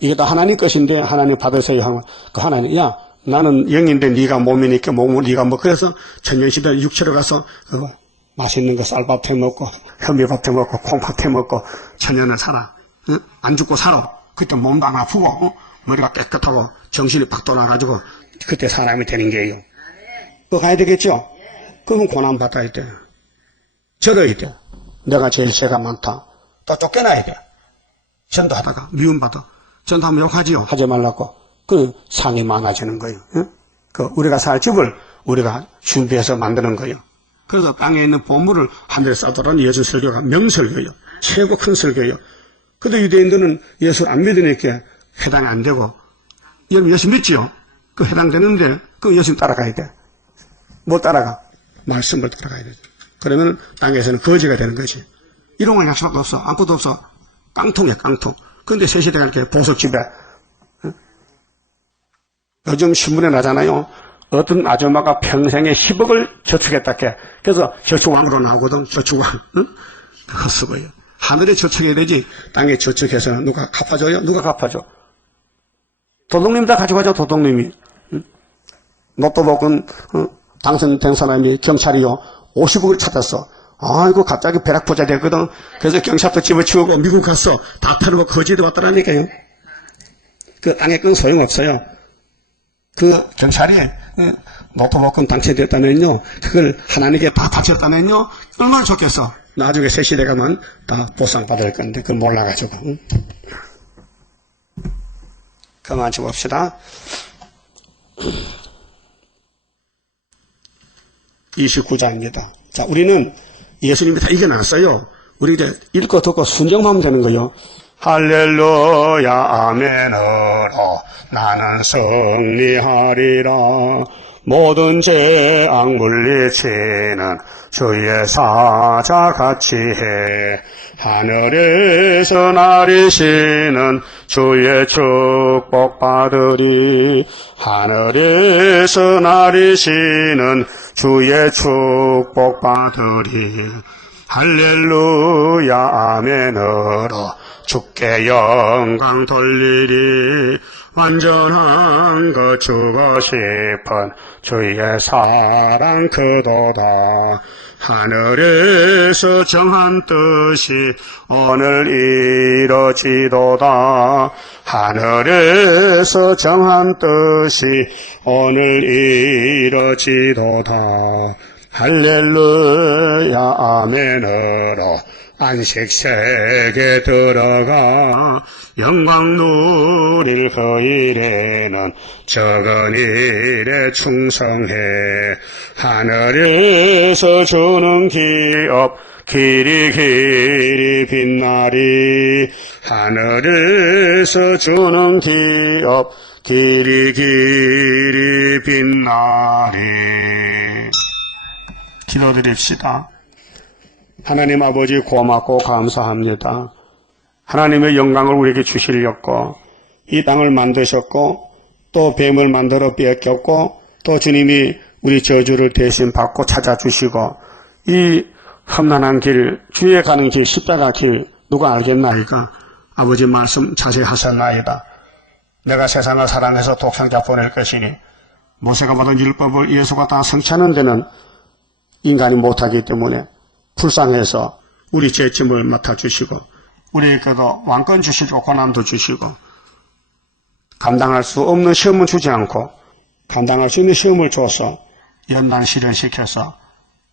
이게 다 하나님 것인데 하나님 받으세요 하면 그 하나님, 야, 나는 영인데 네가 몸이니까 몸을 네가 뭐. 그래서 천년시대 육체로 가서 맛있는 거 쌀밥 해 먹고 현미밥 해 먹고 콩밥 해 먹고 천년을 살아. 안 죽고 살아. 그때 몸도 안 아프고 머리가 깨끗하고 정신이 팍 돌아가지고 그때 사람이 되는 게요. 그거 가야 되겠죠? 그러면 고난 받아야 돼. 절어야 돼. 내가 제일 죄가 많다. 또 쫓겨나야 돼. 전도하다가 미움받아. 전도하면 욕하지요. 하지 말라고. 그 상이 많아지는 거예요. 그 우리가 살 집을 우리가 준비해서 만드는 거예요. 그래서 땅에 있는 보물을 하늘에 쌓도록 예수 설교가 명설교예요. 최고 큰 설교예요. 근데 유대인들은 예수를 안 믿으니까 해당이 안 되고, 여러분 예수 믿지요? 그 해당되는데 그 예수 따라가야 돼. 뭐 따라가? 말씀을 따라가야 되죠. 그러면 땅에서는 거지가 되는 거지. 이런 건 약속도 없어. 아무것도 없어. 깡통이야, 깡통. 근데 새 시대가 이렇게 보석집에. 요즘 신문에 나잖아요. 어떤 아줌마가 평생에 10억을 저축했다 해. 그래서 저축왕으로 나오거든. 저축왕. 응? 헛수고요. 하늘에 저축해야 되지. 땅에 저축해서 누가 갚아줘요? 누가 갚아줘? 도둑님 다 가져가죠, 도둑님이. 로또 복은 당선된 사람이 경찰이요 50억을 찾았어. 아이고 갑자기 벼락부자 됐거든. 그래서 경찰도 집어치우고 미국 갔어. 다 털고 거지도 왔더라니까요. 그 땅에 건 소용없어요. 그 경찰이 로또 복권 당첨됐다면요, 그걸 하나님께 다 바쳤다면요, 얼마나 좋겠어. 나중에 새 시대 가면 다 보상받을 건데 그걸 몰라가지고. 그만 좀 봅시다. 29장입니다. 자, 우리는 예수님이 다 이겨놨어요. 우리 이제 읽고 듣고 순종하면 되는 거예요. 할렐루야 아멘으로 나는 승리하리라. 모든 죄악 물리치는 주의 사자같이 해. 하늘에서 나리시는 주의 축복 받으리. 하늘에서 나리시는 주의 축복 받으리. 할렐루야 아멘으로 주께 영광 돌리리. 완전한 것 주고 싶은 주의 사랑 크도다. 하늘에서 정한 뜻이 오늘 이뤄지도다. 하늘에서 정한 뜻이 오늘 이뤄지도다. 할렐루야 아멘으로 안식세계 들어가 영광 누릴 그 일에는 적은 일에 충성해. 하늘에서 주는 기업 길이 길이 빛나리. 하늘에서 주는 기업 길이 길이 빛나리. 기도드립시다. 하나님 아버지 고맙고 감사합니다. 하나님의 영광을 우리에게 주시려고 이 땅을 만드셨고 또 뱀을 만들어 빼앗겼고 또 주님이 우리 저주를 대신 받고 찾아주시고 이 험난한 길, 주에 가는 길, 십자가 길 누가 알겠나이까? 아버지 말씀 자세히 하셨나이다. 내가 세상을 사랑해서 독생자 보낼 것이니 모세가 받은 율법을 예수가 다 성취하는 데는 인간이 못하기 때문에 불쌍해서 우리 죄짐을 맡아주시고 우리에게도 왕권 주시고 고난도 주시고 감당할 수 없는 시험은 주지 않고 감당할 수 있는 시험을 줘서 연단 실현시켜서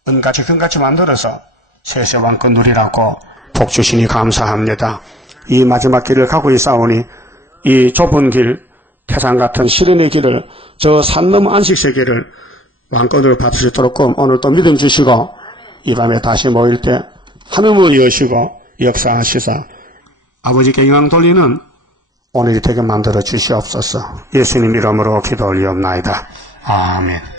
은같이 금같이 만들어서 세세 왕권 누리라고 복 주시니 감사합니다. 이 마지막 길을 가고 있사오니 이 좁은 길, 태산 같은 시련의 길을 저 산 넘어 안식세계를 왕권으로 받을 수 있도록 오늘 또 믿음 주시고 이 밤에 다시 모일 때 하늘문 여시고 역사하시사 아버지께 영광 돌리는 오늘이 되게 만들어 주시옵소서. 예수님 이름으로 기도 올리옵나이다. 아멘.